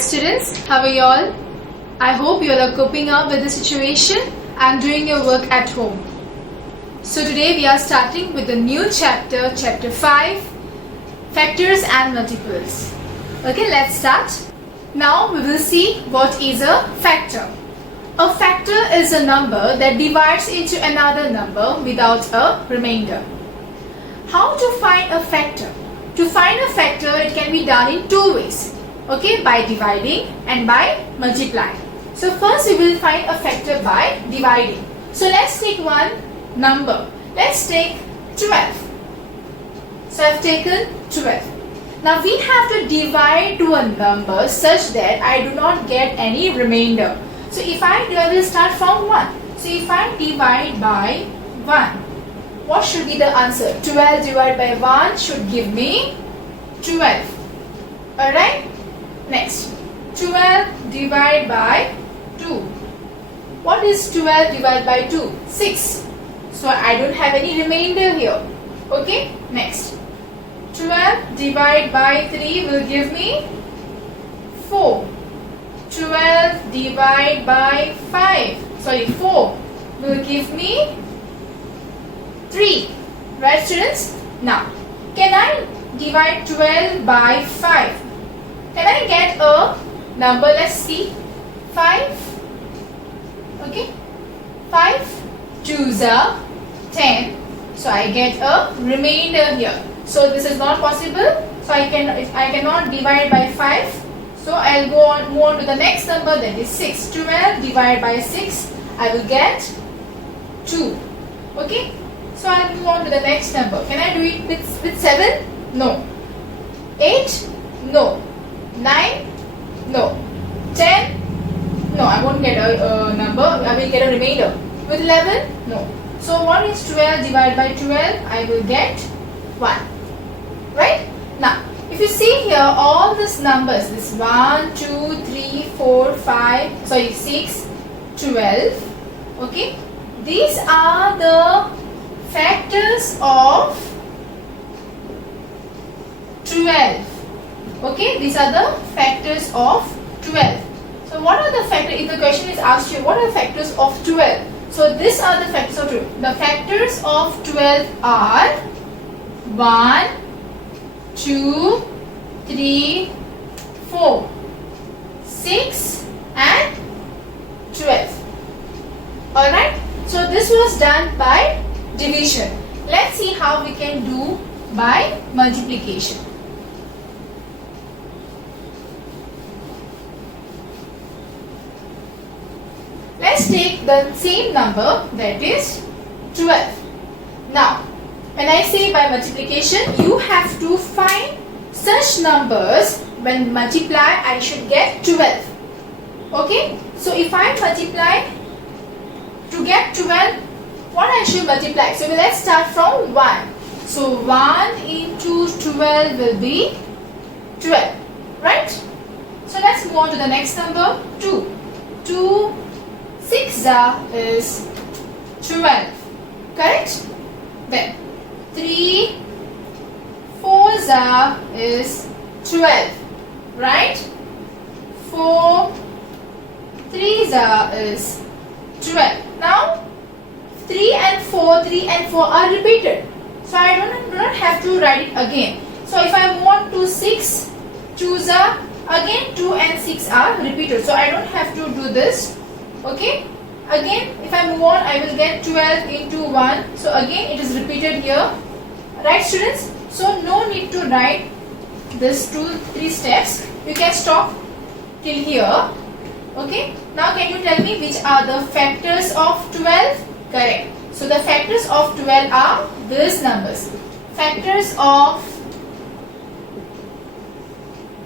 students, how are you all? I hope you all are coping up with the situation and doing your work at home. So today we are starting with a new chapter, chapter 5, factors and multiples. Okay, let's start. Now we will see what is a factor. A factor is a number that divides into another number without a remainder. How to find a factor? To find a factor, it can be done in two ways. Okay, by dividing and by multiplying. So first we will find a factor by dividing. So let's take one number. Let's take 12. So I've taken 12. Now we have to divide to a number such that I do not get any remainder. So if I do, I will start from 1. So if I divide by 1, what should be the answer? 12 divided by 1 should give me 12. Alright? Next, 12 divided by 2. What is 12 divided by 2? 6. So I don't have any remainder here. Okay? Next, 12 divided by 3 will give me 4. 12 divided by 4 will give me 3. Right, students? Now, can I divide 12 by 5? Can I get a number? Let's see. 5. Okay. 5 2s are 10. So I get a remainder here. So this is not possible. So I cannot divide by 5. So I'll move on to the next number, that is 6. 12 divided by 6, I will get 2. Okay. So I'll move on to the next number. Can I do it with 7? No. 8? No. 9? No. 10? No, I won't get a number. I will get a remainder. With 11? No. So what is 12 divided by 12? I will get 1. Right? Now, if you see here, all these numbers, this 1, 2, 3, 4, 5, 6, 12. Okay? These are the factors of 12. Okay, these are the factors of 12. So what are the factors? If the question is asked you, what are the factors of 12? So these are the factors of 12. The factors of 12 are 1, 2, 3, 4, 6 and 12. Alright, so this was done by division. Let's see how we can do by multiplication. Let's take the same number, that is 12. Now, when I say by multiplication, you have to find such numbers when multiply I should get 12. Okay? So if I multiply to get 12, what I should multiply? So let's start from 1. So 1 into 12 will be 12. Right? So let's move on to the next number, 2. 2 6 is 12. Correct? Then 3 4 is 12. Right? 4 3 is 12. Now 3 and 4 are repeated. So I do not have to write it again. So if I move on to 6, 2s are again 2 and 6 are repeated. So I don't have to do this. Okay, again if I move on, I will get 12 into 1. So again it is repeated here. Right, students? So no need to write this 3 steps. You can stop till here. Okay, now can you tell me which are the factors of 12? Correct. So the factors of 12 are these numbers. Factors of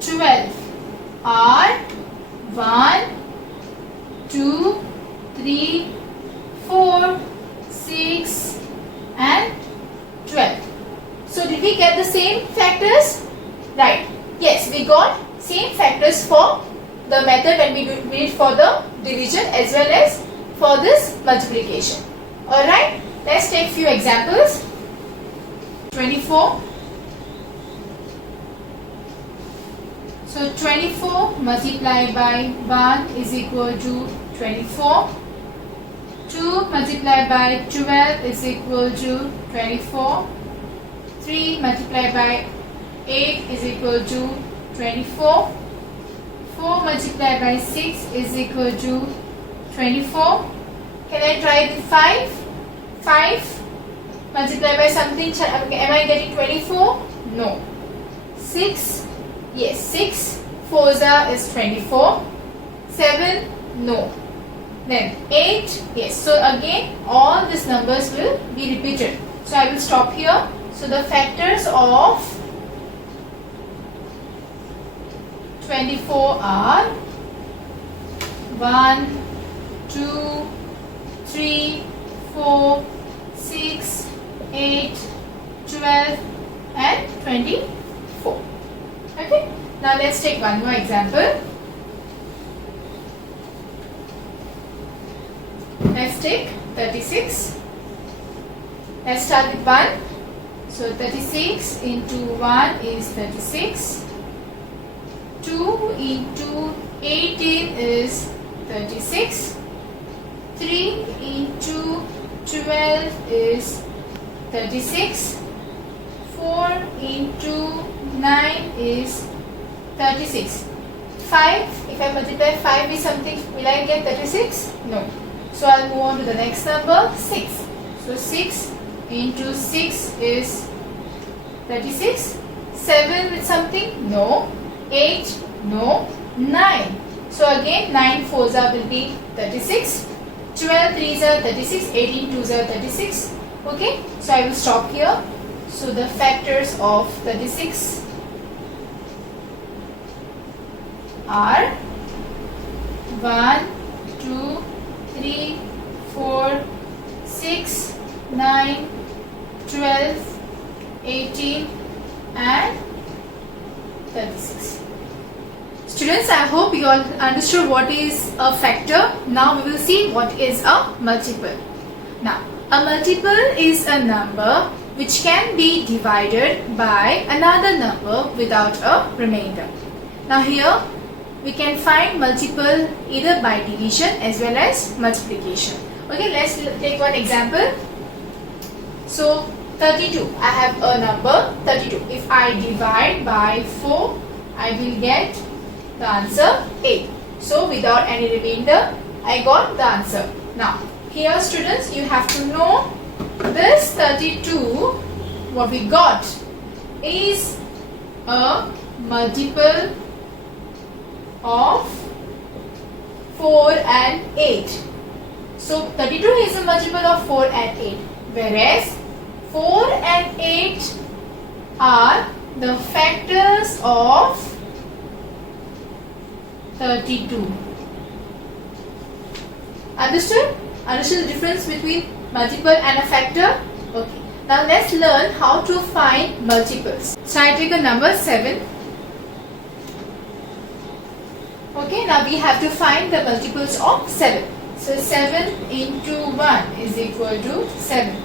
12 are 1, 2, 3, 4, 6 and 12. So did we get the same factors? Right. Yes, we got same factors for the method when we did it for the division as well as for this multiplication. Alright, let's take few examples. 24. So So 24 multiplied by 1 is equal to 24. 2 multiplied by 12 is equal to 24. 3 multiplied by 8 is equal to 24. 4 multiplied by 6 is equal to 24. Can I try the 5? 5 multiplied by something, am I getting 24? No. 6, yes, 6 4s is 24. 7, no. Then 8, yes. So again all these numbers will be repeated. So I will stop here. So the factors of 24 are 1, 2, 3, 4, 6, 8, 12 and 24. Okay. Now let's take one more example. Let's take 36. Let's start with 1. So 36 into 1 is 36. 2 into 18 is 36. 3 into 12 is 36. 4 into 9 is 36. 5, if I multiply 5 with something, will I get 36? No. So I'll move on to the next number, 6. So 6 into 6 is 36. 7 with something? No. 8? No. 9. So again 9 4s will be 36. 12 3s are 36. 18 2s are 36. Okay. So I will stop here. So the factors of 36 are 1, 2, 3, 4, 6, 9, 12, 18 and 36. Students, I hope you all understood what is a factor. Now we will see what is a multiple. Now, a multiple is a number which can be divided by another number without a remainder. Now here we can find multiple either by division as well as multiplication. Okay, let's take one example. So 32, I have a number 32. If I divide by 4, I will get the answer 8. So without any remainder, I got the answer. Now here students, you have to know this 32, what we got is a multiple of 4 and 8. So 32 is a multiple of 4 and 8, whereas 4 and 8 are the factors of 32. Understood? Understood the difference between multiple and a factor? Okay. Now let's learn how to find multiples. So I take a number 7. Okay, now we have to find the multiples of 7. So 7 into 1 is equal to 7.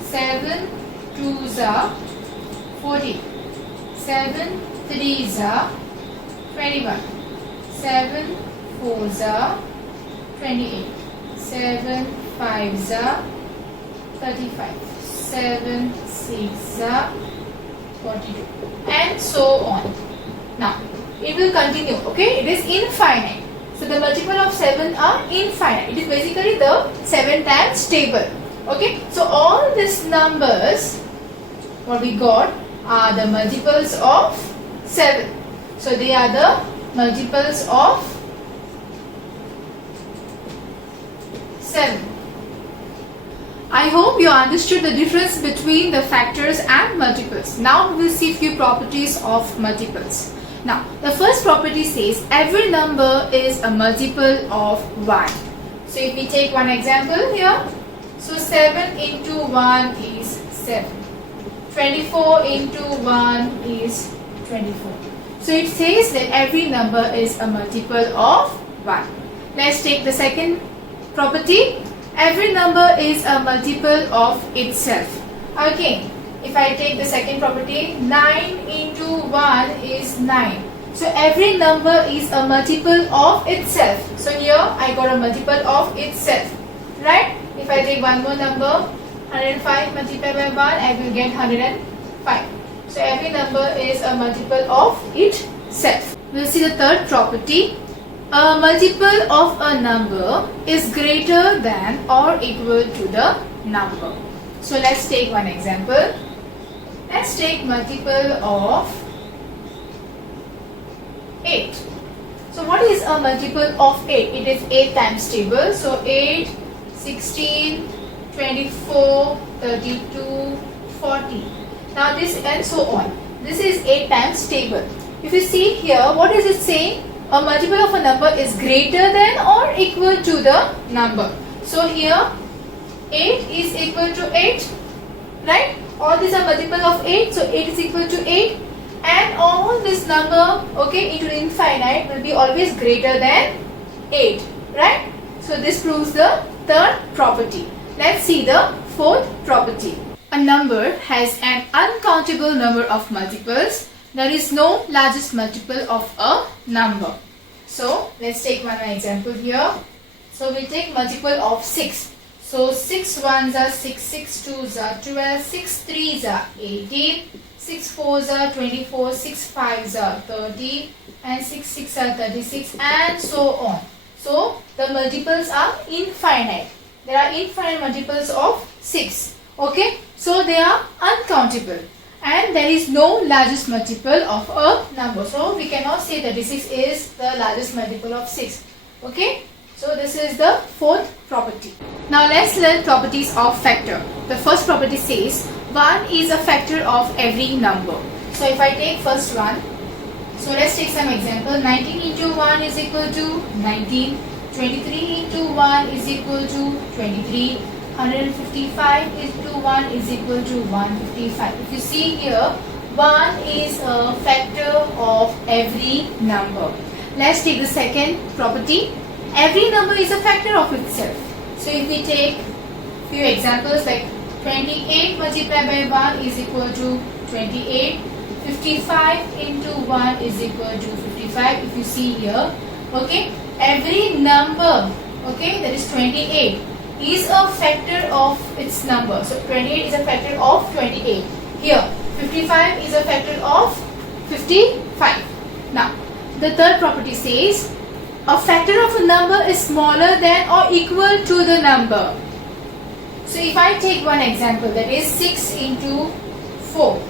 7 2s are 40. 7 3s are 21. 7 4s are 28. 7 5s are 35. 7 6s are 42 and so on. Now it will continue. Okay, it is infinite. So the multiple of 7 are infinite. It is basically the 7 times table. Okay, so all these numbers what we got are the multiples of 7. So they are the multiples of 7. I hope you understood the difference between the factors and multiples. Now we will see few properties of multiples. Now the first property says every number is a multiple of 1. So if we take one example here, so 7 into 1 is 7. 24 into 1 is 24. So it says that every number is a multiple of 1. Let's take the second property. Every number is a multiple of itself. Again, if I take the second property, 9 into 1 is 9. So every number is a multiple of itself. So here I got a multiple of itself, right? If I take one more number, 105 multiplied by 1, I will get 105. So every number is a multiple of itself. We'll see the third property. A multiple of a number is greater than or equal to the number. So let's take one example. Let's take multiple of 8. So what is a multiple of 8? It is 8 times table. So 8, 16, 24, 32, 40. Now this and so on. This is 8 times table. If you see here, what is it saying? A multiple of a number is greater than or equal to the number. So here 8 is equal to 8, right? All these are multiple of 8, so 8 is equal to 8, and all this number, okay, into infinite will be always greater than 8, right? So this proves the third property. Let's see the fourth property. A number has an uncountable number of multiples. There is no largest multiple of a number. So let's take one example here. So we take multiple of 6. So 6 ones are 6, 6 twos are 12, 6 threes are 18, 6 fours are 24, 6 fives are 30, and 6 six are 36, and so on. So the multiples are infinite. There are infinite multiples of 6. Okay, so they are uncountable, and there is no largest multiple of a number. So we cannot say 36 is the largest multiple of 6. Okay, so this is the fourth property. Now let's learn properties of factor. The first property says 1 is a factor of every number. So if I take first one, so let's take some example. 19 into 1 is equal to 19. 23 into 1 is equal to 23. 155 into 1 is equal to 155. If you see here, 1 is a factor of every number. Let's take the second property. Every number is a factor of itself. So if we take few examples like 28 multiplied by 1 is equal to 28. 55 into 1 is equal to 55. If you see here, okay, every number, okay, that is 28, is a factor of its number. So 28 is a factor of 28. Here 55 is a factor of 55. Now the third property says a factor of a number is smaller than or equal to the number. So if I take one example, that is 6 into 4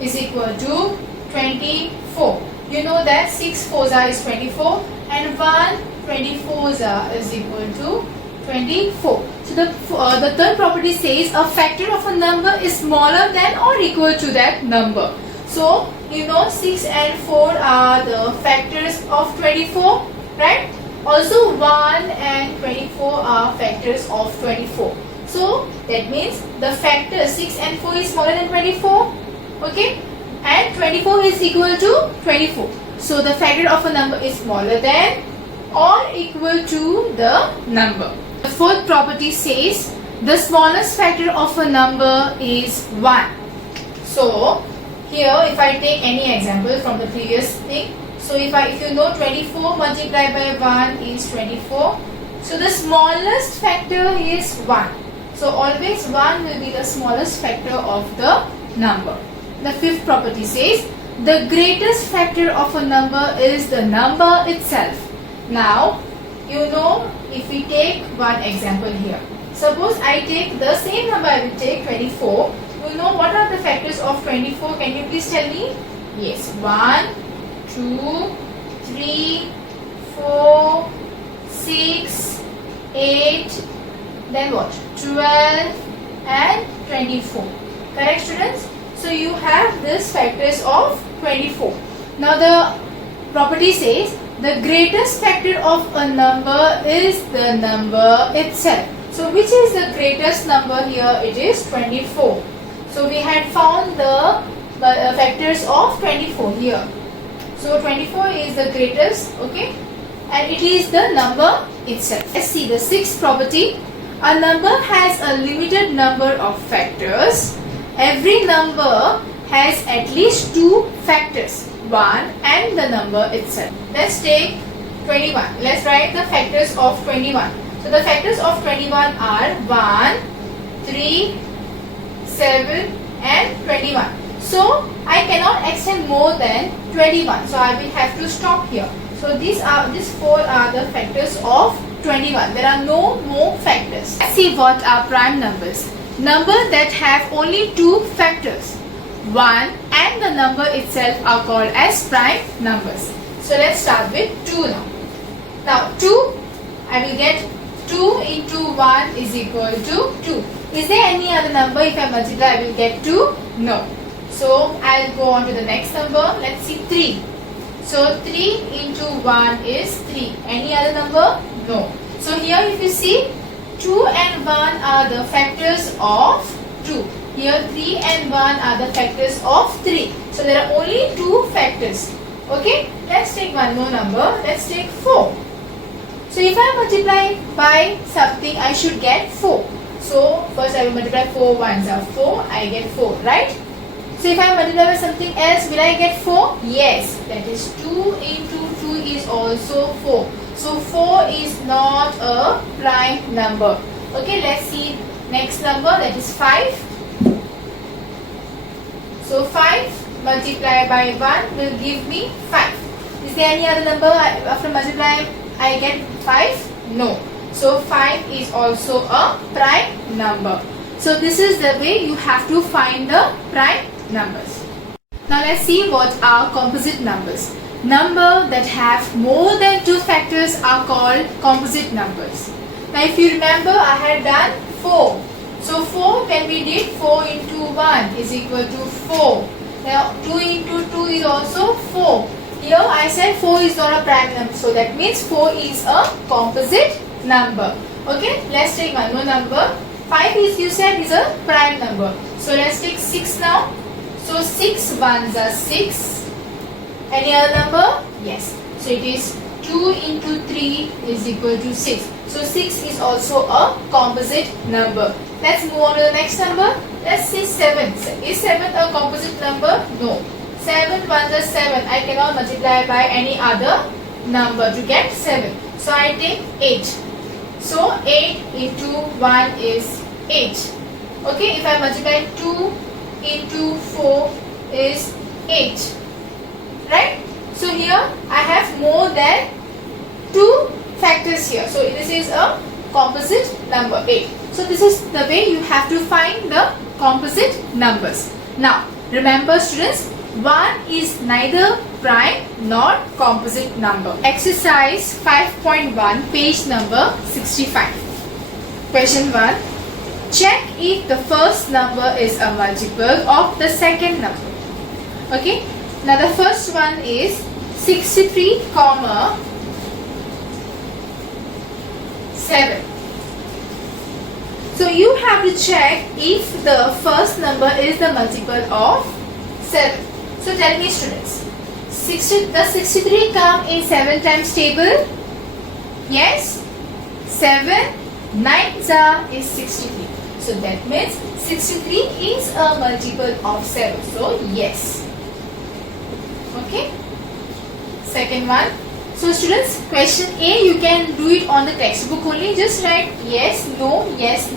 is equal to 24. You know that 6 fours are is 24 and 1 24s are is equal to 24. So the third property says a factor of a number is smaller than or equal to that number. So you know 6 and 4 are the factors of 24, right? Also 1 and 24 are factors of 24. So that means the factor 6 and 4 is smaller than 24, okay? And 24 is equal to 24. So the factor of a number is smaller than or equal to the number. The fourth property says the smallest factor of a number is 1. So here if I take any example from the previous thing, so if you know 24 multiplied by 1 is 24. So the smallest factor is 1. So always 1 will be the smallest factor of the number. The fifth property says the greatest factor of a number is the number itself. Now you know, if we take one example here, suppose I take the same number, I will take 24. You know what are the factors of 24? Can you please tell me? Yes, 1, 2, 3, 4, 6, 8, then what? 12 and 24. Correct, students? So you have this factors of 24. Now the property says the greatest factor of a number is the number itself. So which is the greatest number here? It is 24. So we had found the factors of 24 here. So 24 is the greatest, okay, and it is the number itself. Let's see the sixth property. A number has a limited number of factors. Every number has at least 2 factors. 1 and the number itself. Let's take 21. Let's write the factors of 21. So the factors of 21 are 1, 3, 7 and 21. So I cannot extend more than 21. So I will have to stop here. So these 4 are the factors of 21. There are no more factors. Let's see what are prime numbers. Numbers that have only 2 factors, 1 and the number itself, are called as prime numbers. So let's start with 2 now. Now 2, I will get 2 into 1 is equal to 2. Is there any other number? If I multiply, I will get 2? No. So I'll go on to the next number. Let's see 3. So 3 into 1 is 3. Any other number? No. So here if you see, 2 and 1 are the factors of 2. Here 3 and 1 are the factors of 3. So there are only 2 factors. Okay, let's take one more number. Let's take 4. So if I multiply by something, I should get 4. So first I will multiply 4 ones are 4, I get 4, right? So if I multiply by something else, will I get 4? Yes, that is 2 into 2 is also 4. So 4 is not a prime number. Okay, let's see next number, that is 5. So 5 multiplied by 1 will give me 5. Is there any other number after multiplying I get 5? No. So 5 is also a prime number. So this is the way you have to find the prime numbers. Now let's see what are composite numbers. Numbers that have more than 2 factors are called composite numbers. Now if you remember, I had done 4. So 4, when we did 4 into 1 is equal to 4. Now 2 into 2 is also 4. Here I said 4 is not a prime number. So that means 4 is a composite number. Okay, let's take one more number. 5 is, you said, is a prime number. So let's take 6 now. So 6 ones are 6. Any other number? Yes. So it is 2 into 3 is equal to 6. So 6 is also a composite number. Let's move on to the next number. Let's see 7. Is 7 a composite number? No. 7 ones are 7. I cannot multiply by any other number to get 7. So I take 8. So 8 into 1 is 8. Okay, if I multiply 2 into 4 is 8. Right? So here I have more than 2 factors here. So this is a composite number 8. So this is the way you have to find the composite numbers. Now remember students, 1 is neither prime nor composite number. Exercise 5.1, page number 65. Question 1. Check if the first number is a multiple of the second number. Okay. Now the first one is 63, 7. So you have to check if the first number is the multiple of 7. So tell me students, does 63 come in 7 times table? Yes. 7 9s is 63. So that means 63 is a multiple of 7. So yes. Okay. Second one. So students, question A, you can do it on the textbook only. Just write yes, no,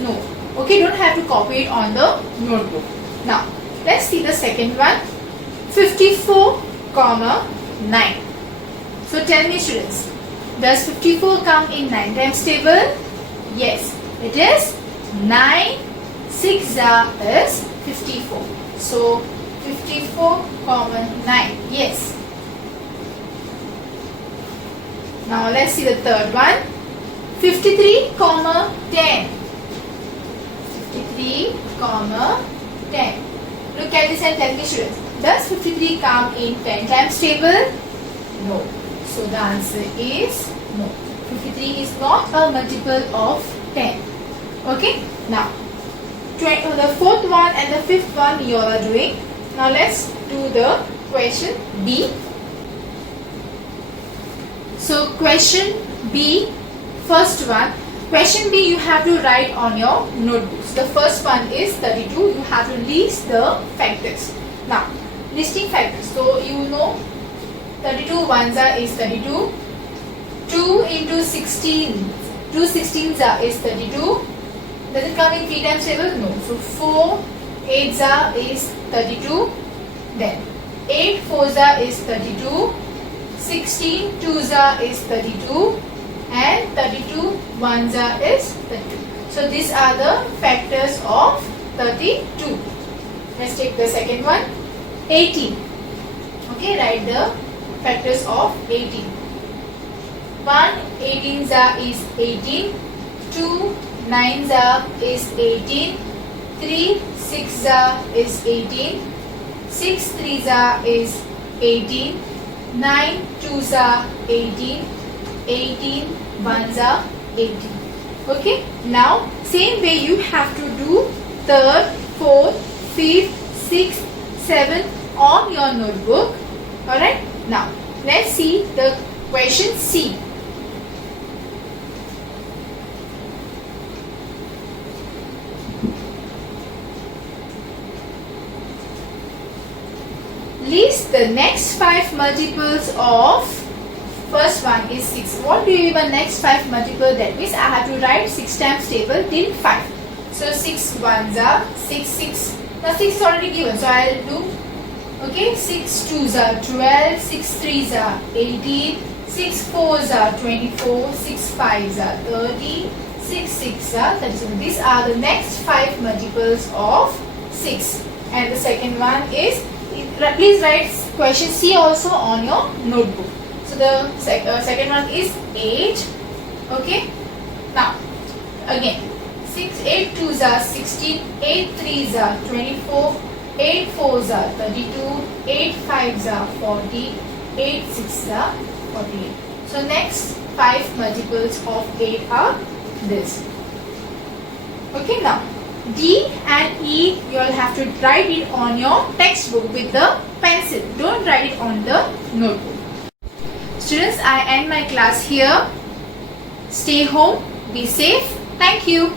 no. Okay, don't have to copy it on the notebook. Now, let's see the second one. 54, 9. So tell me students, does 54 come in 9 times table? Yes, it is 9, 6 is 54. So 54, 9. Yes. Now let's see the third one. 53, 10. 53, 10. Look at this and tell me students, does 53 come in 10 times table? No. So the answer is no. 53 is not a multiple of 10. Okay. Now, the fourth one and the fifth one you all are doing. Now let's do the question B. So question B, first one. Question B you have to write on your notebooks. The first one is 32. You have to list the factors. Now, listing factors. So you know 32 ones is 32. 2 into 16. 2 16s is 32. Does it come in 3 times table? No. So 4 8s is 32. Then 8 4s is 32. 16 2s is 32. And 32 ones is 32. So these are the factors of 32. Let's take the second one. 18. Okay, write the factors of 18. 1 18s is 18. 2 9s is 18. 3 6s is 18. 6 3s is 18. 9 2s 18. 18 1s 18. Okay, now same way you have to do third, fourth, fifth, sixth, seventh on your notebook. Alright, now let's see the question C. List the next 5 multiples of first one is 6. What do you even next 5 multiple? That means I have to write 6 times table till 5. So 6 ones are 6 6. Now 6 is already given, so I will do. Okay, 6 2s are 12, 6 3s are 18, 6 4s are 24, 6 5s are 30, 6 6 are 37. These are the next 5 multiples of 6. And the second one is, please write question C also on your notebook. So the second one is 8. Okay. Now again 8 2s are 16, 8 3s are 24, 8 4s are 32, 8 5s are 40, 8 6s are 48. So next 5 multiples of 8 are this. Okay, now D and E you will have to write it on your textbook with the pencil. Don't write it on the notebook. Students, I end my class here. Stay home, be safe. Thank you.